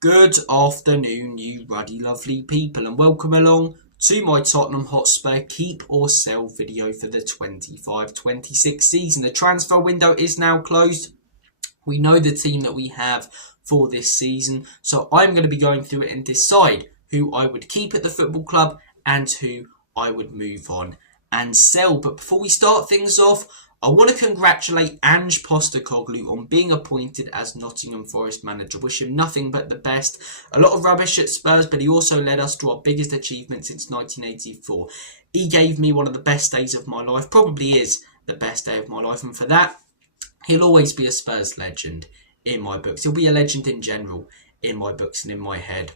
Good afternoon, you ruddy lovely people, and welcome along to my Tottenham Hotspur keep or sell video for the 25-26 season. The transfer window is now closed. We know the team that we have for this season, so I'm going to be going through it and decide who I would keep at the football club and who I would move on and sell. But before we start things off, I want to congratulate Ange Postecoglou on being appointed as Nottingham Forest manager. Wish him nothing but the best. A lot of rubbish at Spurs, but he also led us to our biggest achievement since 1984. He gave me one of the best days of my life, probably is the best day of my life, and for that, he'll always be a Spurs legend in my books. He'll be a legend in general in my books and in my head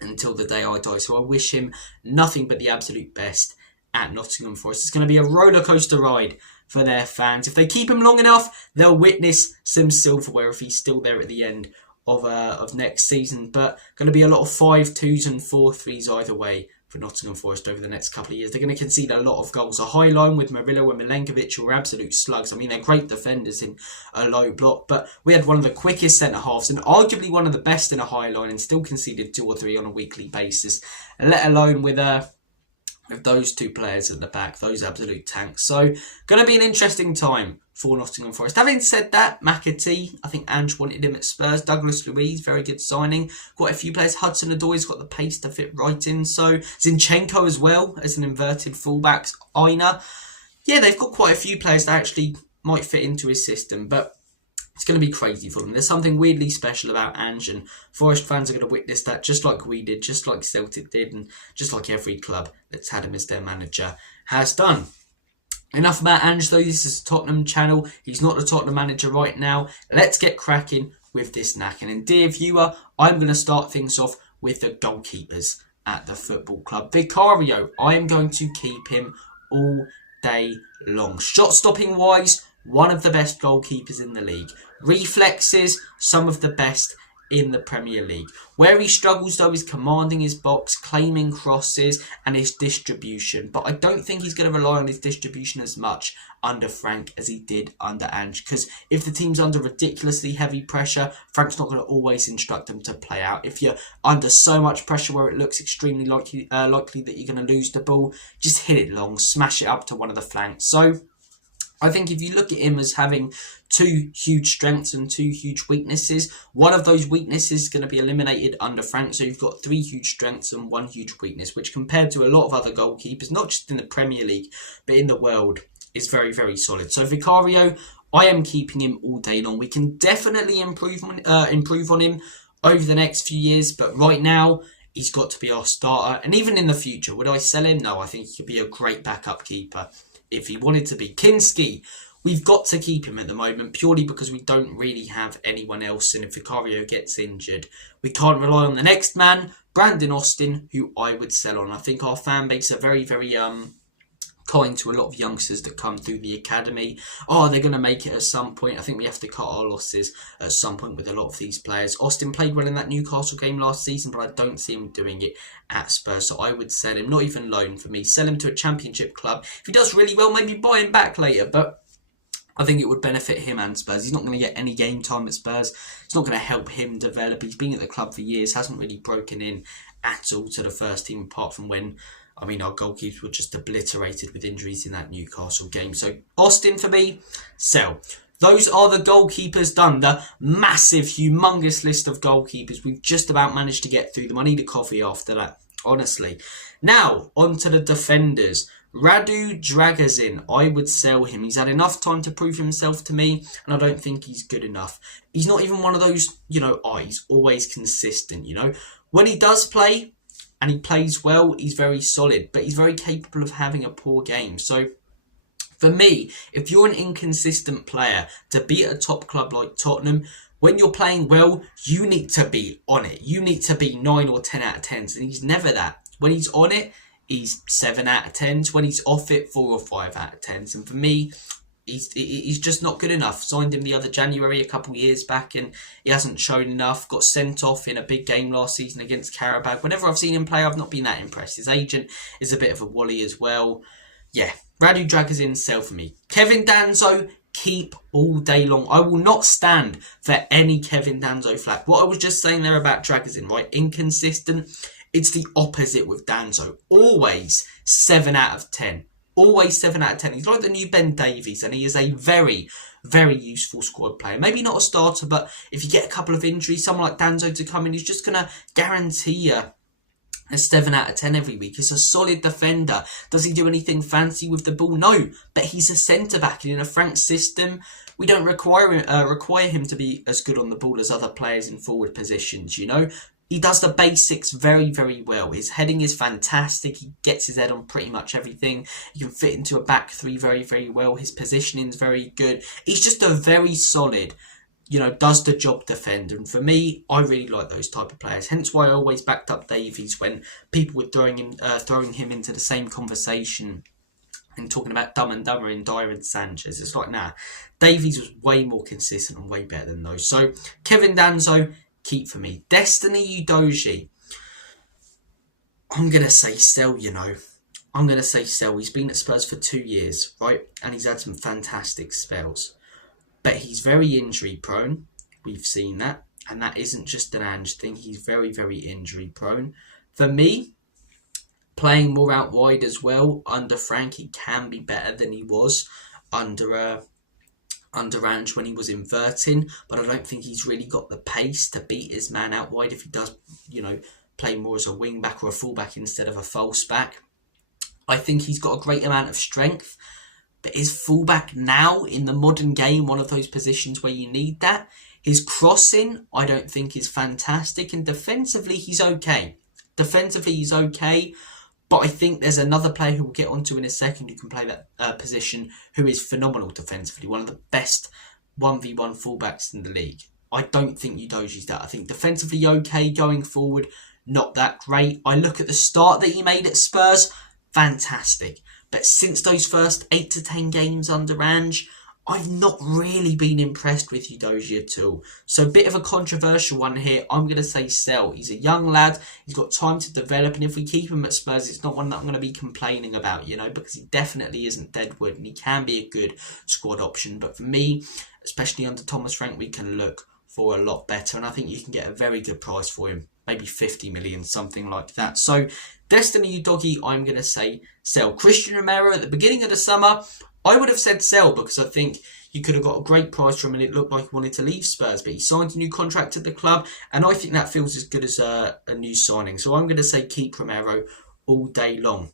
until the day I die. So I wish him nothing but the absolute best at Nottingham Forest. It's going to be a roller coaster ride for their fans. If they keep him long enough, they'll witness some silverware if he's still there at the end of next season. But going to be a lot of 5-2s and 4-3s either way for Nottingham Forest over the next couple of years. They're going to concede a lot of goals. A high line with Murillo and Milenkovic, who are absolute slugs. I mean, they're great defenders in a low block, but we had one of the quickest centre-halves and arguably one of the best in a high line and still conceded 2 or 3 on a weekly basis, let alone with those two players at the back, those absolute tanks. So, going to be an interesting time for Nottingham Forest. Having said that, McAtee, I think Ange wanted him at Spurs. Douglas Luiz, very good signing. Quite a few players. Hudson-Odoi's got the pace to fit right in. So, Zinchenko as well as an inverted fullback. Aina. Yeah, they've got quite a few players that actually might fit into his system, but it's going to be crazy for them. There's something weirdly special about Ange, and Forest fans are going to witness that just like we did, just like Celtic did, and just like every club that's had him as their manager has done. Enough about Ange though, this is a Tottenham channel. He's not the Tottenham manager right now. Let's get cracking with this knacking. And dear viewer, I'm going to start things off with the goalkeepers at the football club. Vicario, I am going to keep him all day long. Shot stopping wise, one of the best goalkeepers in the league. Reflexes, some of the best in the Premier League. Where he struggles though is commanding his box, claiming crosses and his distribution. But I don't think he's going to rely on his distribution as much under Frank as he did under Ange. Because if the team's under ridiculously heavy pressure, Frank's not going to always instruct them to play out. If you're under so much pressure where it looks extremely likely that you're going to lose the ball, just hit it long, smash it up to one of the flanks. So I think if you look at him as having 2 huge strengths and 2 huge weaknesses, one of those weaknesses is going to be eliminated under Frank. So you've got 3 huge strengths and 1 huge weakness, which compared to a lot of other goalkeepers, not just in the Premier League, but in the world, is very, very solid. So Vicario, I am keeping him all day long. We can definitely improve on him over the next few years, but right now, he's got to be our starter. And even in the future, would I sell him? No, I think he could be a great backup keeper if he wanted to be. Kinski, we've got to keep him at the moment purely because we don't really have anyone else, and if Vicario gets injured, we can't rely on the next man, Brandon Austin, who I would sell on. I think our fan base are very, very kind to a lot of youngsters that come through the academy. They're going to make it at some point. I think we have to cut our losses at some point with a lot of these players. Austin played well in that Newcastle game last season, but I don't see him doing it at Spurs, so I would sell him. Not even loan for me. Sell him to a championship club. If he does really well, maybe buy him back later, but I think it would benefit him and Spurs. He's not going to get any game time at Spurs. It's not going to help him develop. He's been at the club for years, hasn't really broken in at all to the first team, apart from when our goalkeepers were just obliterated with injuries in that Newcastle game. So Austin for me, sell. Those are the goalkeepers done. The massive, humongous list of goalkeepers. We've just about managed to get through them. I need a coffee after that, honestly. Now, on to the defenders. Radu Dragazin, I would sell him. He's had enough time to prove himself to me, and I don't think he's good enough. He's not even one of those, he's always consistent, When he does play, and he plays well, he's very solid, but he's very capable of having a poor game. So, for me, if you're an inconsistent player, to be at a top club like Tottenham, when you're playing well, you need to be on it. You need to be 9 or 10 out of 10s, and he's never that. When he's on it, he's 7 out of 10s. When he's off it, 4 or 5 out of 10s. And for me, he's just not good enough. Signed him the other January a couple of years back and he hasn't shown enough. Got sent off in a big game last season against Karabakh. Whenever I've seen him play, I've not been that impressed. His agent is a bit of a wally as well. Yeah, Radu Dragazin, sell for me. Kevin Danzo, keep all day long. I will not stand for any Kevin Danso flack. What I was just saying there about Dragutin, right? Inconsistent. It's the opposite with Danso. Always 7 out of 10. Always 7 out of 10. He's like the new Ben Davies, and he is a very, very useful squad player. Maybe not a starter, but if you get a couple of injuries, someone like Danso to come in, he's just going to guarantee you a 7 out of 10 every week. He's a solid defender. Does he do anything fancy with the ball? No, but he's a centre-back, and in a Frank system, we don't require him to be as good on the ball as other players in forward positions, you know? He does the basics very, very well. His heading is fantastic. He gets his head on pretty much everything. He can fit into a back three very, very well. His positioning is very good. He's just a very solid, you know, does the job defender. And for me, I really like those type of players. Hence why I always backed up Davies when people were throwing him into the same conversation and talking about Dumb and Dumber and Dyer and Sanchez. It's like, nah, Davies was way more consistent and way better than those. So, Kevin Danso, keep for me. Destiny Udogie, I'm going to say sell, you know. I'm going to say sell. He's been at Spurs for 2 years, right? And he's had some fantastic spells. But he's very injury prone. We've seen that. And that isn't just an Ange thing. He's very, very injury prone. For me, playing more out wide as well, under Frank, he can be better than he was under Ange when he was inverting, but I don't think he's really got the pace to beat his man out wide if he does, you know, play more as a wing back or a full back instead of a false back. I think he's got a great amount of strength, but is full back now in the modern game one of those positions where you need that? His crossing, I don't think is fantastic, and defensively he's okay. But I think there's another player who we'll get onto in a second who can play that position who is phenomenal defensively. One of the best 1v1 fullbacks in the league. I don't think Udogie's that. I think defensively okay, going forward, not that great. I look at the start that he made at Spurs, fantastic. But since those first 8 to 10 games under Ange, I've not really been impressed with Udogie at all. So a bit of a controversial one here. I'm going to say sell. He's a young lad. He's got time to develop. And if we keep him at Spurs, it's not one that I'm going to be complaining about, you know, because he definitely isn't deadwood and he can be a good squad option. But for me, especially under Thomas Frank, we can look for a lot better. And I think you can get a very good price for him. Maybe 50 million, something like that. So Destiny Udogie, I'm going to say sell. Christian Romero at the beginning of the summer, I would have said sell because I think you could have got a great price from him and it looked like he wanted to leave Spurs, but he signed a new contract at the club and I think that feels as good as a new signing. So I'm going to say keep Romero all day long.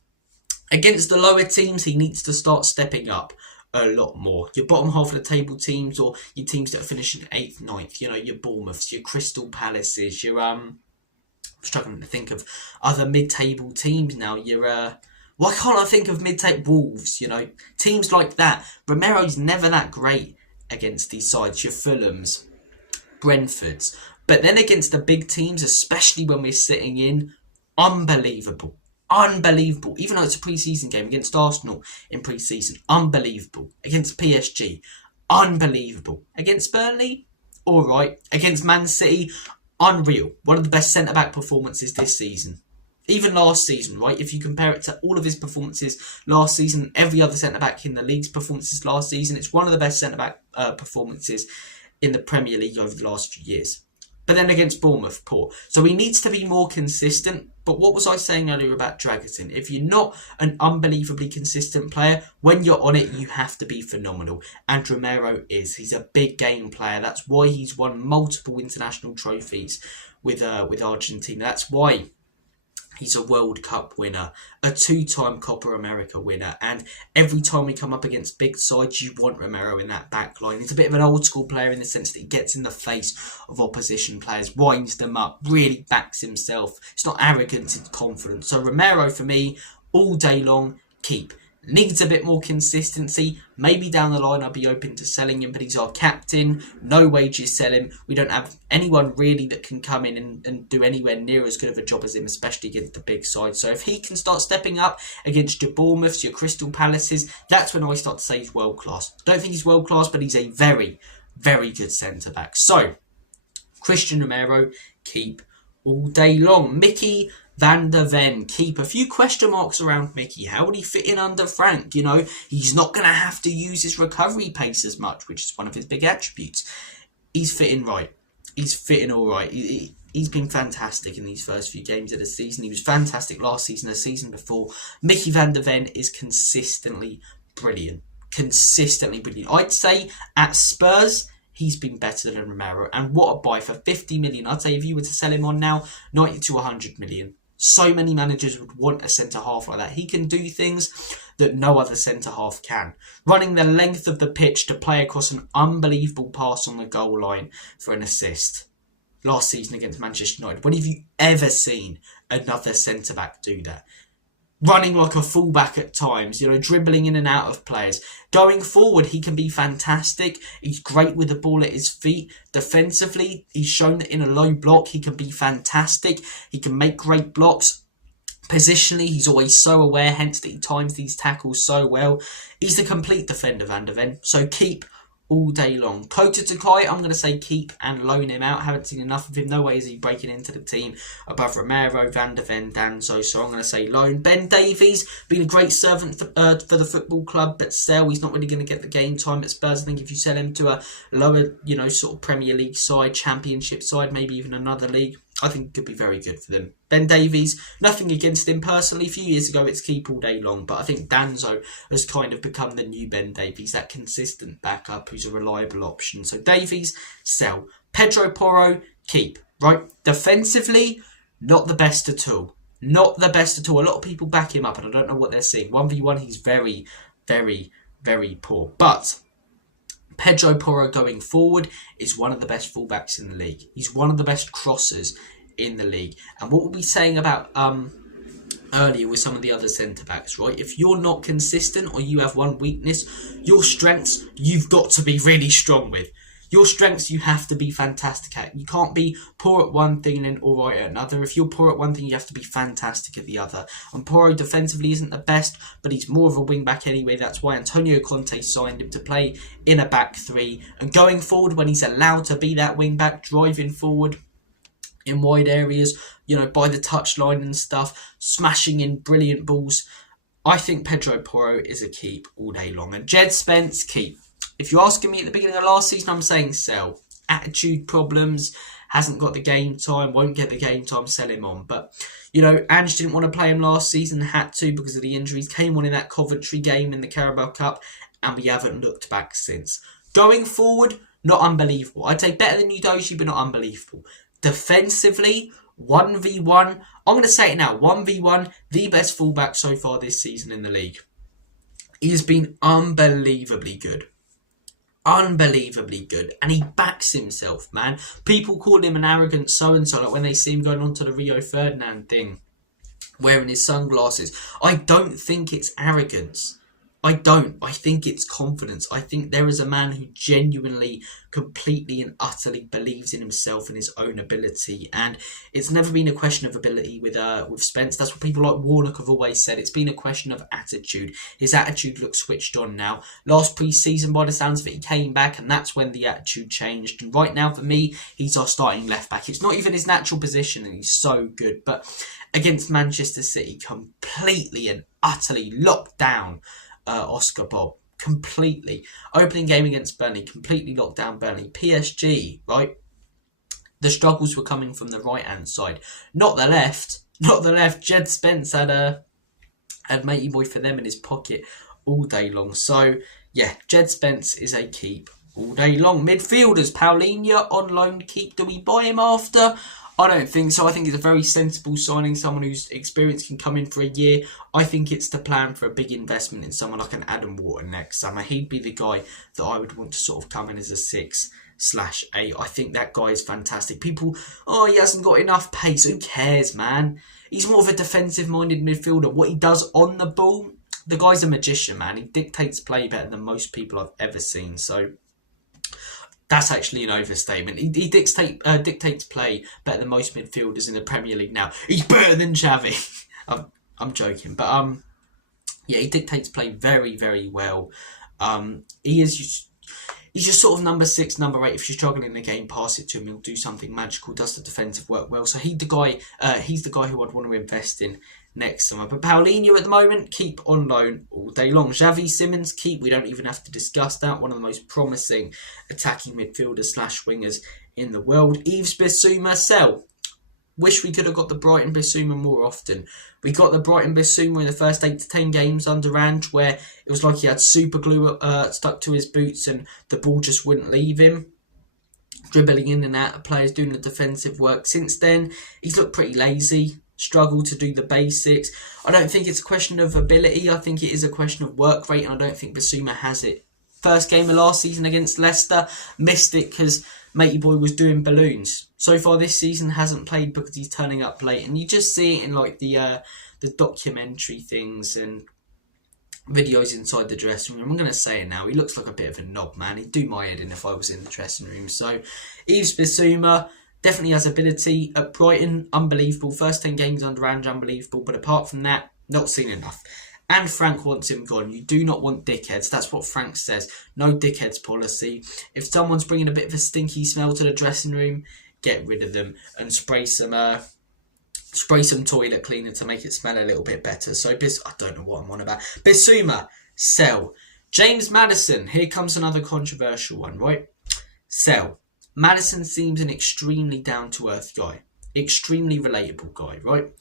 Against the lower teams, he needs to start stepping up a lot more. Your bottom half of the table teams or your teams that are finishing 8th, 9th, you know, your Bournemouths, your Crystal Palaces, your I'm struggling to think of other mid-table teams now. Your why can't I think of mid-table Wolves, you know? Teams like that. Romero's never that great against these sides. Your Fulhams, Brentfords. But then against the big teams, especially when we're sitting in, unbelievable. Unbelievable. Even though it's a pre-season game against Arsenal in pre-season. Unbelievable. Against PSG. Unbelievable. Against Burnley? Alright. Against Man City? Unreal. One of the best centre-back performances this season. Even last season, right? If you compare it to all of his performances last season, every other centre-back in the league's performances last season, it's one of the best centre-back performances in the Premier League over the last few years. But then against Bournemouth, poor. So he needs to be more consistent. But what was I saying earlier about Dragutin? If you're not an unbelievably consistent player, when you're on it, you have to be phenomenal. And Romero is. He's a big game player. That's why he's won multiple international trophies with Argentina. That's why he's a World Cup winner, a 2-time Copa America winner, and every time we come up against big sides, you want Romero in that back line. He's a bit of an old school player in the sense that he gets in the face of opposition players, winds them up, really backs himself. It's not arrogant, it's confident. So Romero, for me, all day long, keep. Needs a bit more consistency. Maybe down the line I'll be open to selling him, but he's our captain. No wages sell him. We don't have anyone really that can come in and do anywhere near as good of a job as him, especially against the big side. So if he can start stepping up against your Bournemouths, your Crystal Palaces, that's when I start to say he's world class. Don't think he's world class, but he's a very, very good centre back. So Christian Romero, keep all day long. Mickey van der Ven, keep a few question marks around Mickey. How would he fit in under Frank? You know, he's not going to have to use his recovery pace as much, which is one of his big attributes. He's fitting right. He's fitting all right. He's been fantastic in these first few games of the season. He was fantastic last season, the season before. Mickey van der Ven is consistently brilliant. Consistently brilliant. I'd say at Spurs, he's been better than Romero. And what a buy for 50 million. I'd say if you were to sell him on now, 90 to 100 million. So many managers would want a centre-half like that. He can do things that no other centre-half can. Running the length of the pitch to play across an unbelievable pass on the goal line for an assist. Last season against Manchester United. When have you ever seen another centre-back do that? Running like a fullback at times, you know, dribbling in and out of players. Going forward, he can be fantastic. He's great with the ball at his feet. Defensively, he's shown that in a low block, he can be fantastic. He can make great blocks. Positionally, he's always so aware, hence that he times these tackles so well. He's a complete defender, Van der Ven. So keep all day long. Kota Takai, I'm going to say keep and loan him out. Haven't seen enough of him. No way is he breaking into the team above Romero, Van der Ven, Danzo. So I'm going to say loan. Ben Davies, been a great servant for the football club, but still he's not really going to get the game time at Spurs. I think if you sell him to a lower, you know, sort of Premier League side, Championship side, maybe even another league, I think it could be very good for them. Ben Davies, nothing against him personally. A few years ago, it's keep all day long. But I think Danzo has kind of become the new Ben Davies, that consistent backup who's a reliable option. So Davies, sell. Pedro Porro, keep. Right? Defensively, not the best at all. Not the best at all. A lot of people back him up, and I don't know what they're seeing. 1v1, he's very, very, very poor. But Pedro Porro going forward is one of the best fullbacks in the league. He's one of the best crossers in the league. And what we'll be saying about earlier with some of the other centre-backs, right? If you're not consistent or you have one weakness, your strengths you've got to be really strong with. Your strengths you have to be fantastic at. You can't be poor at one thing and then alright at another. If you're poor at one thing, you have to be fantastic at the other. And Porro defensively isn't the best, but he's more of a wing-back anyway. That's why Antonio Conte signed him to play in a back three. And going forward, when he's allowed to be that wing-back, driving forward in wide areas, you know, by the touchline and stuff, smashing in brilliant balls, I think Pedro Porro is a keep all day long. And Jed Spence, keep. If you're asking me at the beginning of last season, I'm saying sell. Attitude problems, hasn't got the game time, won't get the game time, sell him on. But, you know, Ange didn't want to play him last season, had to because of the injuries. Came on in that Coventry game in the Carabao Cup, and we haven't looked back since. Going forward, not unbelievable. I'd say better than Udogie, but not unbelievable. Defensively, 1v1. I'm going to say it now, 1v1, the best fullback so far this season in the league. He has been unbelievably good. Unbelievably good, and he backs himself, man. People call him an arrogant so-and-so, like when they see him going on to the Rio Ferdinand thing, wearing his sunglasses. I don't think it's arrogance. I don't. I think it's confidence. I think there is a man who genuinely, completely and utterly believes in himself and his own ability. And it's never been a question of ability with Spence. That's what people like Warnock have always said. It's been a question of attitude. His attitude looks switched on now. Last pre-season, by the sounds of it, he came back and that's when the attitude changed. And right now, for me, he's our starting left-back. It's not even his natural position and he's so good. But against Manchester City, completely and utterly locked down Oscar Bob, completely. Opening game against Burnley, completely locked down Burnley. PSG, right? The struggles were coming from the right-hand side, not the left. Not the left. Jed Spence had matey boy for them in his pocket all day long. So, yeah, Jed Spence is a keep all day long. Midfielders, Paulinho on loan, keep. Do we buy him after? I don't think so. I think it's a very sensible signing. Someone whose experience can come in for a year. I think it's the plan for a big investment in someone like an Adam Wharton next summer. He'd be the guy that I would want to sort of come in as a 6/8. I think that guy is fantastic. People, he hasn't got enough pace. Who cares, man? He's more of a defensive-minded midfielder. What he does on the ball, the guy's a magician, man. He dictates play better than most people I've ever seen. So that's actually an overstatement. He dictates play better than most midfielders in the Premier League now. He's better than Xavi. I'm joking. But, yeah, he dictates play very, very well. He's just sort of number 6, number 8. If you're struggling in the game, pass it to him. He'll do something magical. Does the defensive work well. So he's the guy who I'd want to invest in next summer. But Paulinho at the moment, keep on loan all day long. Xavi Simons, keep. We don't even have to discuss that. One of the most promising attacking midfielders / wingers in the world. Yves Bissouma, sell. Wish we could have got the Brighton Bissouma more often. We got the Brighton Bissouma in the first 8 to 10 games under Ange, where it was like he had super glue stuck to his boots and the ball just wouldn't leave him. Dribbling in and out of players, doing the defensive work. Since then, he's looked pretty lazy, struggled to do the basics. I don't think it's a question of ability. I think it is a question of work rate, and I don't think Bissouma has it. First game of last season against Leicester, missed it because Matey Boy was doing balloons. So far this season hasn't played because he's turning up late, and you just see it in like the documentary things and videos inside the dressing room. I'm going to say it now, he looks like a bit of a knob, man. He'd do my head in if I was in the dressing room. So Yves Bissouma definitely has ability. At Brighton, unbelievable. First 10 games under Ange, unbelievable. But apart from that, not seen enough. And Frank wants him gone. You do not want dickheads. That's what Frank says. No dickheads policy. If someone's bringing a bit of a stinky smell to the dressing room, get rid of them and spray some toilet cleaner to make it smell a little bit better. So I don't know what I'm on about. Bissouma, sell. James Maddison. Here comes another controversial one, right? Sell. Maddison seems an extremely down-to-earth guy. Extremely relatable guy, right?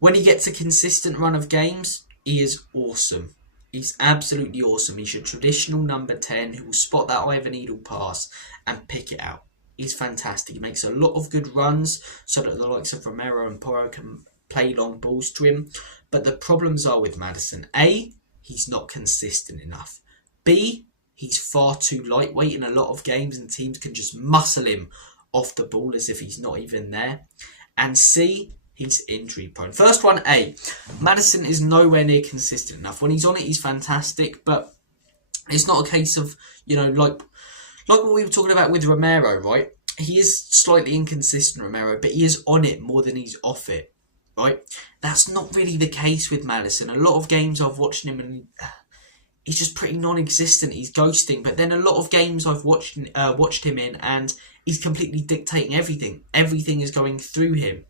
When he gets a consistent run of games, he is awesome. He's absolutely awesome. He's your traditional number 10 who will spot that eye of a needle pass and pick it out. He's fantastic. He makes a lot of good runs so that the likes of Romero and Porro can play long balls to him. But the problems are with Maddison. A, he's not consistent enough. B, he's far too lightweight in a lot of games and teams can just muscle him off the ball as if he's not even there. And C, he's injury prone. First one, A. Maddison is nowhere near consistent enough. When he's on it, he's fantastic, but it's not a case of, like what we were talking about with Romero, right? He is slightly inconsistent, Romero, but he is on it more than he's off it, right? That's not really the case with Maddison. A lot of games I've watched him and he's just pretty non-existent. He's ghosting. But then a lot of games I've watched him in and he's completely dictating everything. Everything is going through him.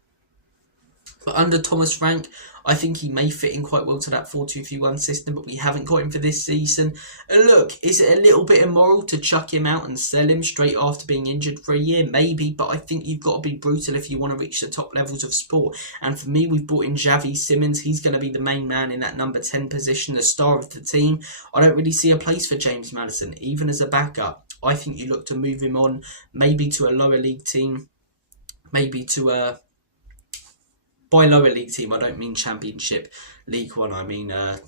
But under Thomas Frank, I think he may fit in quite well to that 4-2-3-1 system, but we haven't got him for this season. And look, is it a little bit immoral to chuck him out and sell him straight after being injured for a year? Maybe, but I think you've got to be brutal if you want to reach the top levels of sport. And for me, we've brought in Xavi Simons. He's going to be the main man in that number 10 position, the star of the team. I don't really see a place for James Maddison, even as a backup. I think you look to move him on, maybe to a lower league team, maybe to a... By lower league team, I don't mean Championship, League One. I mean, a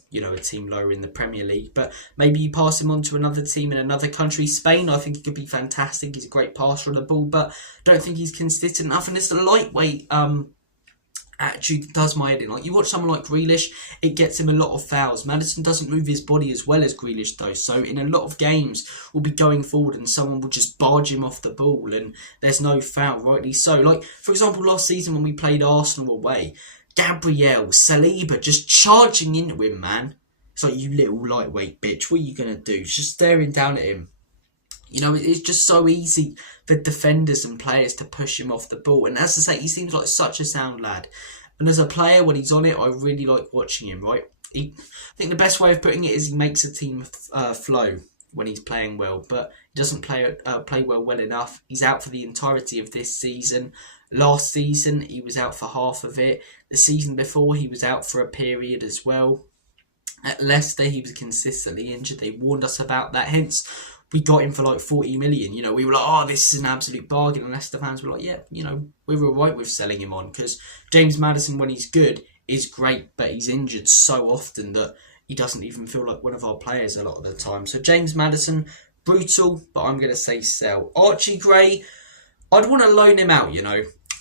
team lower in the Premier League. But maybe you pass him on to another team in another country. Spain, I think he could be fantastic. He's a great passer on the ball, but I don't think he's consistent enough. And it's the lightweight attitude that does my head in. Like, you watch someone like Grealish, it gets him a lot of fouls. Maddison doesn't move his body as well as Grealish does. So in a lot of games, we'll be going forward and someone will just barge him off the ball and there's no foul, rightly so. Like, for example, last season when we played Arsenal away, Gabriel, Saliba just charging into him, man. It's like, you little lightweight bitch, what are you going to do? Just staring down at him. It's just so easy for defenders and players to push him off the ball. And as I say, he seems like such a sound lad. And as a player, when he's on it, I really like watching him, right? I think the best way of putting it is he makes a team flow when he's playing well. But he doesn't play well enough. He's out for the entirety of this season. Last season, he was out for half of it. The season before, he was out for a period as well. At Leicester, he was consistently injured. They warned us about that. Hence, we got him for like 40 million. We were like, oh, this is an absolute bargain. And Leicester fans were like, yeah, we were right with selling him on. Because James Maddison, when he's good, is great. But he's injured so often that he doesn't even feel like one of our players a lot of the time. So James Maddison, brutal, but I'm going to say sell. Archie Gray, I'd want to loan him out,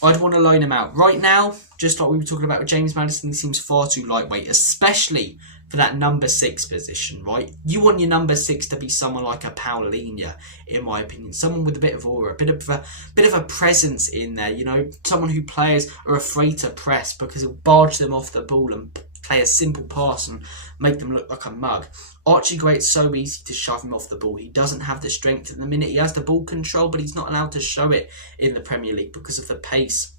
I'd want to loan him out. Right now, just like we were talking about with James Maddison, he seems far too lightweight, especially for that number 6 position, right? You want your number 6 to be someone like a Paulinho, in my opinion. Someone with a bit of aura, a bit of a presence in there, Someone who players are afraid to press because he'll barge them off the ball and play a simple pass and make them look like a mug. Archie Gray, it's so easy to shove him off the ball. He doesn't have the strength at the minute. He has the ball control, but he's not allowed to show it in the Premier League because of the pace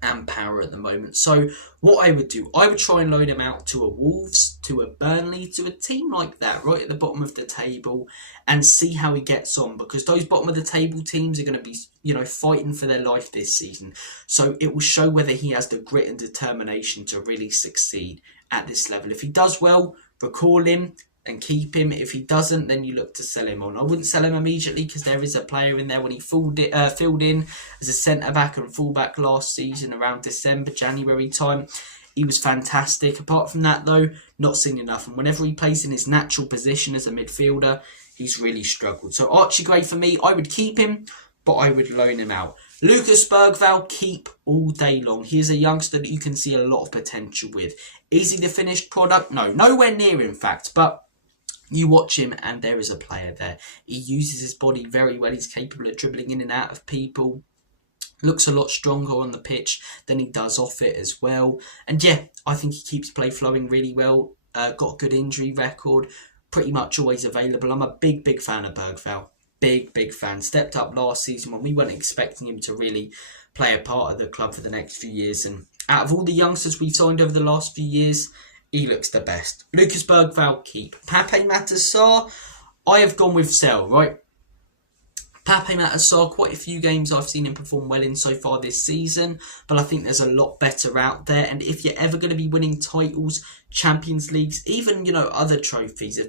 and power at the moment. So what I would do, I would try and loan him out to a Wolves, to a Burnley, to a team like that, right at the bottom of the table, and see how he gets on, because those bottom of the table teams are going to be, fighting for their life this season. So it will show whether he has the grit and determination to really succeed at this level. If he does well, recall him and keep him. If he doesn't, then you look to sell him on. I wouldn't sell him immediately, because there is a player in there when he filled in as a centre-back and full-back last season around December, January time. He was fantastic. Apart from that, though, not seen enough. And whenever he plays in his natural position as a midfielder, he's really struggled. So Archie Gray, for me, I would keep him, but I would loan him out. Lucas Bergvall, keep all day long. He is a youngster that you can see a lot of potential with. Is he the finished product? No, nowhere near, in fact, but you watch him and there is a player there. He uses his body very well. He's capable of dribbling in and out of people. Looks a lot stronger on the pitch than he does off it as well. And yeah, I think he keeps play flowing really well. Got a good injury record. Pretty much always available. I'm a big fan of Bergvall. Big fan. Stepped up last season when we weren't expecting him to really play a part of the club for the next few years. And out of all the youngsters we've signed over the last few years, he looks the best. Lucas Bergvall, keep. Pape Matar Sarr, I have gone with sell, right? Pape Matar Sarr, quite a few games I've seen him perform well in so far this season, but I think there's a lot better out there. And if you're ever going to be winning titles, Champions Leagues, even, other trophies, is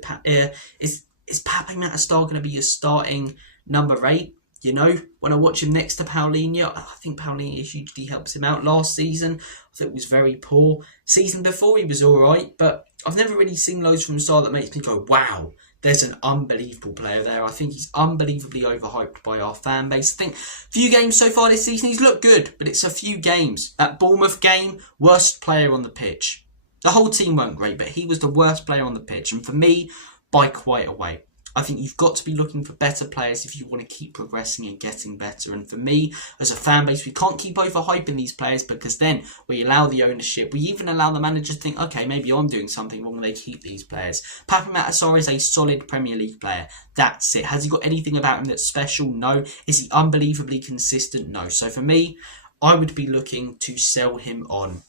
Pape Matar Sarr going to be your starting number 8? When I watch him next to Paulinho, I think Paulinho hugely helps him out. Last season, I thought it was very poor. Season before, he was alright, but I've never really seen loads from Sarr that makes me go, wow, there's an unbelievable player there. I think he's unbelievably overhyped by our fan base. I think a few games so far this season, he's looked good, but it's a few games. That Bournemouth game, worst player on the pitch. The whole team weren't great, but he was the worst player on the pitch, and for me, by quite a way. I think you've got to be looking for better players if you want to keep progressing and getting better. And for me, as a fan base, we can't keep overhyping these players, because then we allow the ownership. We even allow the manager to think, okay, maybe I'm doing something wrong and they keep these players. Pape Matar Sarr is a solid Premier League player. That's it. Has he got anything about him that's special? No. Is he unbelievably consistent? No. So for me, I would be looking to sell him on.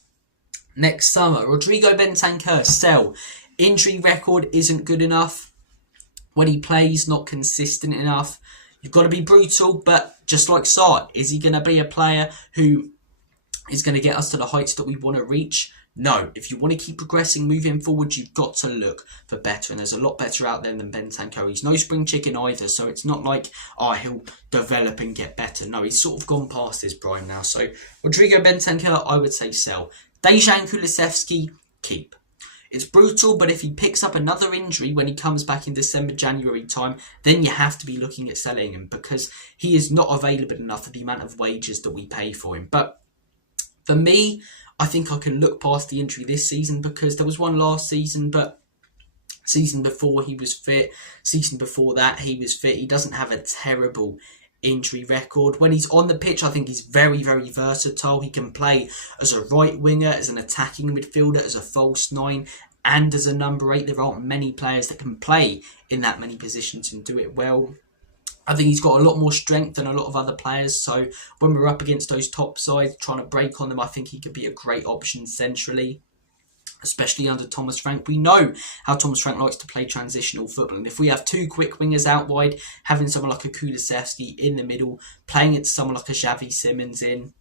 Next summer, Rodrigo Bentancur, sell. Injury record isn't good enough. When he plays, not consistent enough. You've got to be brutal, but just like Sarr, is he going to be a player who is going to get us to the heights that we want to reach? No. If you want to keep progressing, moving forward, you've got to look for better. And there's a lot better out there than Bentancur. He's no spring chicken either, so it's not like, he'll develop and get better. No, he's sort of gone past his prime now. So Rodrigo Bentancur, I would say sell. Dejan Kulusevski, keep. It's brutal, but if he picks up another injury when he comes back in December, January time, then you have to be looking at selling him, because he is not available enough for the amount of wages that we pay for him. But for me, I think I can look past the injury this season, because there was one last season, but season before he was fit. Season before that, he was fit. He doesn't have a terrible injury record. When he's on the pitch, I think he's very versatile. He can play as a right winger, as an attacking midfielder, as a false 9, and as a number 8. There aren't many players that can play in that many positions and do it well. I think he's got a lot more strength than a lot of other players, so when we're up against those top sides trying to break on them, I think he could be a great option centrally, especially under Thomas Frank. We know how Thomas Frank likes to play transitional football, and if we have 2 quick wingers out wide, having someone like a Kulusevski in the middle, playing it to someone like a Xavi Simons in,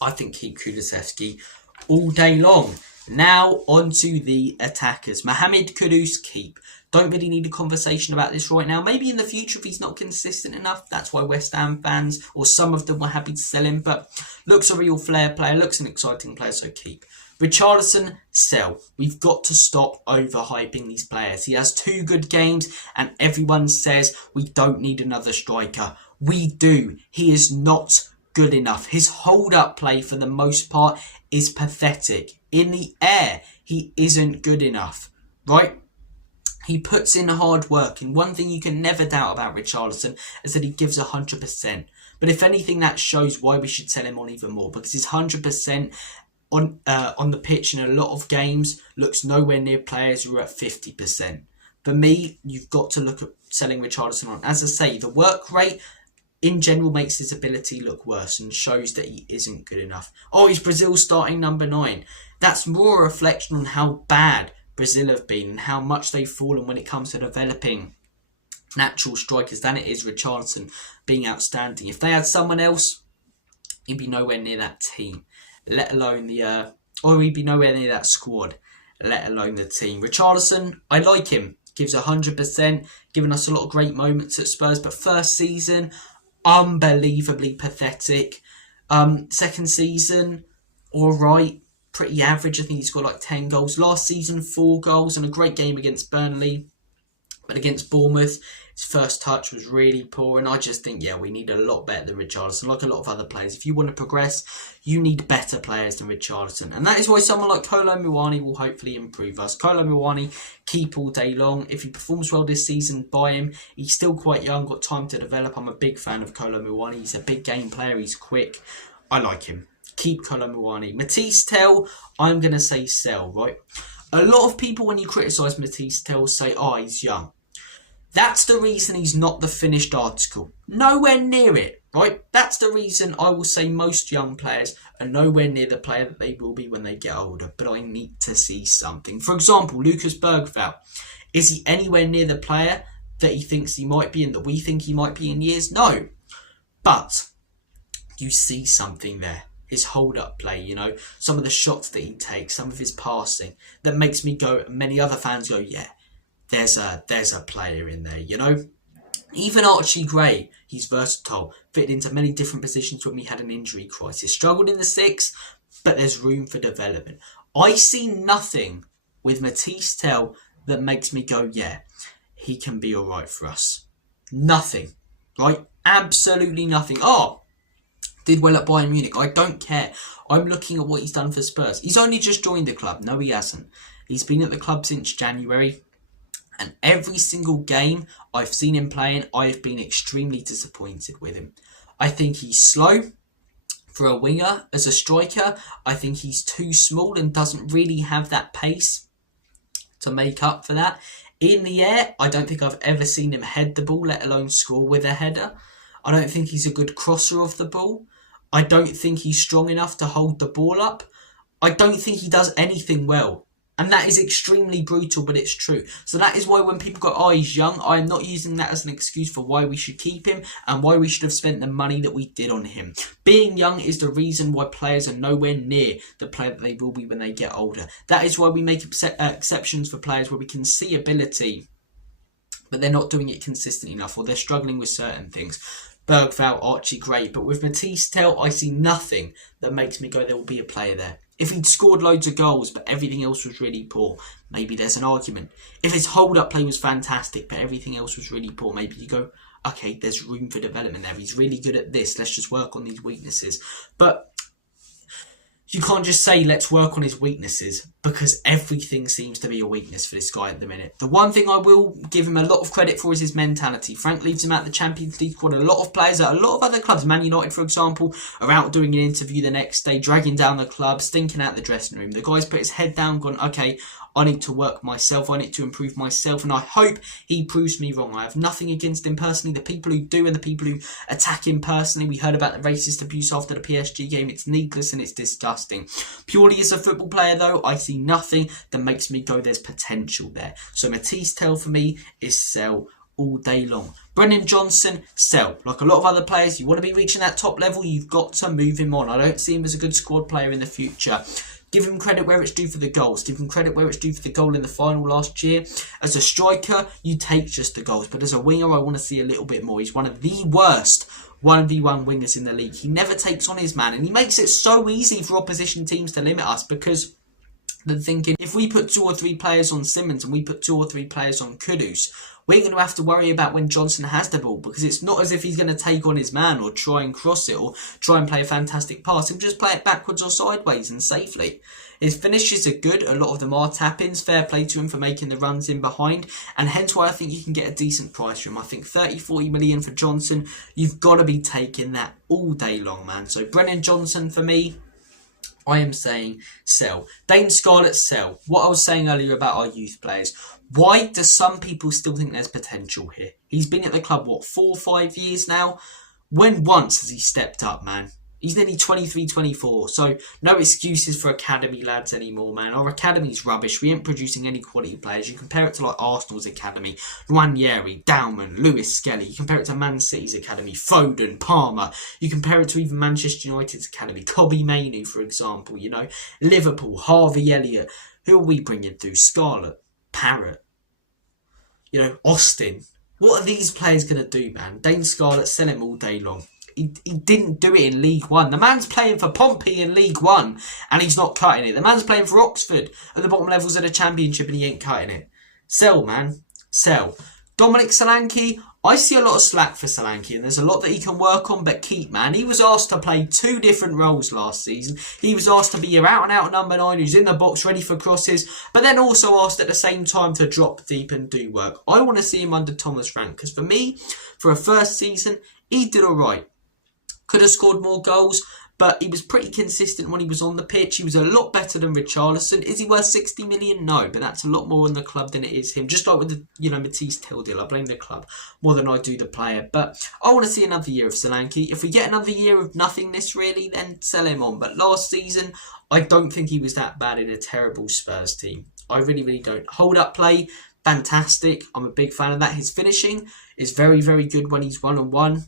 I think keep Kulusevski all day long. Now on to the attackers. Mohamed Kudus, keep. Don't really need a conversation about this right now. Maybe in the future if he's not consistent enough. That's why West Ham fans, or some of them, were happy to sell him. But looks a real flair player, looks an exciting player, so keep. Richarlison, sell. We've got to stop overhyping these players. He has 2 good games and everyone says we don't need another striker. We do. He is not good enough. His hold-up play for the most part is pathetic. In the air, he isn't good enough, right? He puts in hard work, and one thing you can never doubt about Richarlison is that he gives 100%. But if anything, that shows why we should sell him on even more, because his 100% on the pitch in a lot of games looks nowhere near players who are at 50%. For me, you've got to look at selling Richarlison on. As I say, the work rate in general makes his ability look worse and shows that he isn't good enough. Oh, he's Brazil's starting number 9. That's more a reflection on how bad Brazil have been and how much they've fallen when it comes to developing natural strikers than it is Richarlison being outstanding. If they had someone else, he'd be nowhere near that team, let alone or he'd be nowhere near that squad, let alone the team. Richarlison, I like him. Gives 100%, giving us a lot of great moments at Spurs, but first season, unbelievably pathetic. Second season, alright, pretty average. I think he's got like 10 goals. Last season, 4 goals and a great game against Burnley. But against Bournemouth, his first touch was really poor. And I just think, yeah, we need a lot better than Richarlison. Like a lot of other players. If you want to progress, you need better players than Richarlison. And that is why someone like Kolo Muani will hopefully improve us. Kolo Muani, keep all day long. If he performs well this season, buy him. He's still quite young, got time to develop. I'm a big fan of Kolo Muani. He's a big game player. He's quick. I like him. Keep Kolo Muani. Matisse Tel, I'm going to say sell, right? A lot of people, when you criticise Matisse Tel, say, oh, he's young. That's the reason he's not the finished article. Nowhere near it, right? That's the reason I will say most young players are nowhere near the player that they will be when they get older. But I need to see something. For example, Lucas Bergvall. Is he anywhere near the player that he thinks he might be and that we think he might be in years? No. But you see something there. His hold-up play, you know, some of the shots that he takes, some of his passing, that makes me go, many other fans go, yeah, there's a player in there, you know. Even Archie Gray, he's versatile, fitted into many different positions when we had an injury crisis. Struggled in the 6, but there's room for development. I see nothing with Matisse Tel that makes me go, yeah, he can be alright for us. Nothing, right? Absolutely nothing. Oh, did well at Bayern Munich. I don't care. I'm looking at what he's done for Spurs. He's only just joined the club. No, he hasn't. He's been at the club since January. And every single game I've seen him playing, I've been extremely disappointed with him. I think he's slow for a winger. As a striker, I think he's too small and doesn't really have that pace to make up for that. In the air, I don't think I've ever seen him head the ball, let alone score with a header. I don't think he's a good crosser of the ball. I don't think he's strong enough to hold the ball up. I don't think he does anything well. And that is extremely brutal, but it's true. So that is why when people go, oh, he's young, I am not using that as an excuse for why we should keep him and why we should have spent the money that we did on him. Being young is the reason why players are nowhere near the player that they will be when they get older. That is why we make exceptions for players where we can see ability, but they're not doing it consistently enough or they're struggling with certain things. Bergvall, Archie, great. But with Matisse Tel, I see nothing that makes me go, there will be a player there. If he'd scored loads of goals, but everything else was really poor, maybe there's an argument. If his hold-up play was fantastic, but everything else was really poor, maybe you go, okay, there's room for development there. He's really good at this. Let's just work on these weaknesses. But you can't just say, let's work on his weaknesses, because everything seems to be a weakness for this guy at the minute. The one thing I will give him a lot of credit for is his mentality. Frank leaves him out the Champions League squad. A lot of players at a lot of other clubs, Man United, for example, are out doing an interview the next day, dragging down the club, stinking out the dressing room. The guy's put his head down, gone, okay, I need to work myself. I need to improve myself. And I hope he proves me wrong. I have nothing against him personally. The people who do and the people who attack him personally. We heard about the racist abuse after the PSG game. It's needless and it's disgusting. Purely as a football player, though, I see nothing that makes me go, there's potential there. So Matisse Tel for me is sell all day long. Brennan Johnson, sell. Like a lot of other players, you want to be reaching that top level, you've got to move him on. I don't see him as a good squad player in the future. Give him credit where it's due for the goals. Give him credit where it's due for the goal in the final last year. As a striker, you take just the goals. But as a winger, I want to see a little bit more. He's one of the worst 1v1 wingers in the league. He never takes on his man. And he makes it so easy for opposition teams to limit us because they're thinking, if we put 2 or 3 players on Simmons and we put 2 or 3 players on Kudus, we're going to have to worry about when Johnson has the ball because it's not as if he's going to take on his man or try and cross it or try and play a fantastic pass. He'll just play it backwards or sideways and safely. His finishes are good. A lot of them are tap-ins. Fair play to him for making the runs in behind. And hence why I think you can get a decent price for him. I think 30-40 million for Johnson. You've got to be taking that all day long, man. So Brennan Johnson for me, I am saying sell. Dane Scarlett, sell. What I was saying earlier about our youth players. Why do some people still think there's potential here? He's been at the club, 4 or 5 years now? When once has he stepped up, man? He's nearly 23, 24. So no excuses for academy lads anymore, man. Our academy's rubbish. We ain't producing any quality players. You compare it to like Arsenal's academy, Nwaneri, Dowman, Lewis Skelly. You compare it to Man City's academy, Foden, Palmer. You compare it to even Manchester United's academy, Kobbie Mainoo, for example. You know, Liverpool, Harvey Elliott. Who are we bringing through? Scarlett, Parrott. You know, Austin. What are these players going to do, man? Dane Scarlett, sell him all day long. He didn't do it in League One. The man's playing for Pompey in League One and he's not cutting it. The man's playing for Oxford at the bottom levels of the Championship and he ain't cutting it. Sell, man. Sell. Dominic Solanke, I see a lot of slack for Solanke and there's a lot that he can work on, but keep, man. He was asked to play 2 different roles last season. He was asked to be your out-and-out number 9 who's in the box ready for crosses, but then also asked at the same time to drop deep and do work. I want to see him under Thomas Frank because for me, for a first season, he did all right. Could have scored more goals, but he was pretty consistent when he was on the pitch. He was a lot better than Richarlison. Is he worth 60 million? No, but that's a lot more in the club than it is him. Just like with the, Matisse Till deal, I blame the club more than I do the player. But I want to see another year of Solanke. If we get another year of nothingness, really, then sell him on. But last season, I don't think he was that bad in a terrible Spurs team. I really, really don't. Hold up play, fantastic. I'm a big fan of that. His finishing is very, very good when he's one-on-one.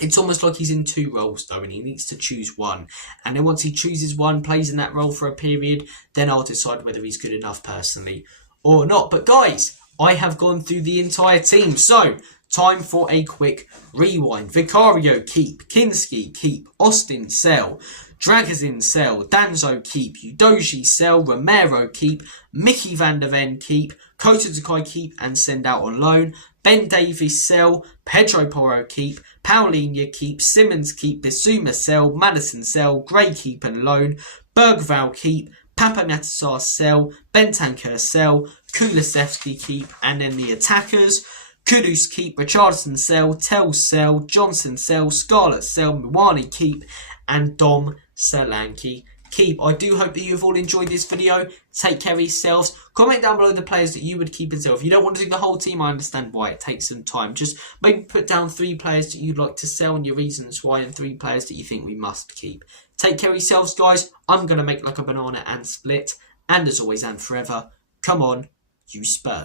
It's almost like he's in 2 roles though and he needs to choose one. And then once he chooses one, plays in that role for a period, then I'll decide whether he's good enough personally or not. But guys, I have gone through the entire team. So, time for a quick rewind. Vicario, keep. Kinski, keep. Austin, sell. Dragazin, sell. Danzo, keep. Udoji, sell. Romero, keep. Mickey van der Ven, keep. Kota Takai, keep and send out on loan. Ben Davies, sell. Pedro Porro, keep. Paulinho, keep. Simmons, keep. Bissouma, sell. Madison, sell. Gray, keep and loan. Bergval, keep. Papamatar, sell. Bentancur, sell. Kulusevski, keep. And then the attackers. Kudus, keep. Richardson, sell. Tell, sell. Johnson, sell. Scarlett, sell. Mwani, keep. And Dom Solanke, keep. I do hope that you've all enjoyed this video. Take care of yourselves. Comment down below the players that you would keep and sell. If you don't want to do the whole team, I understand why. It takes some time. Just maybe put down 3 players that you'd like to sell and your reasons why, and 3 players that you think we must keep. Take care of yourselves, guys. I'm going to make like a banana and split. And as always and forever, come on, you Spurs.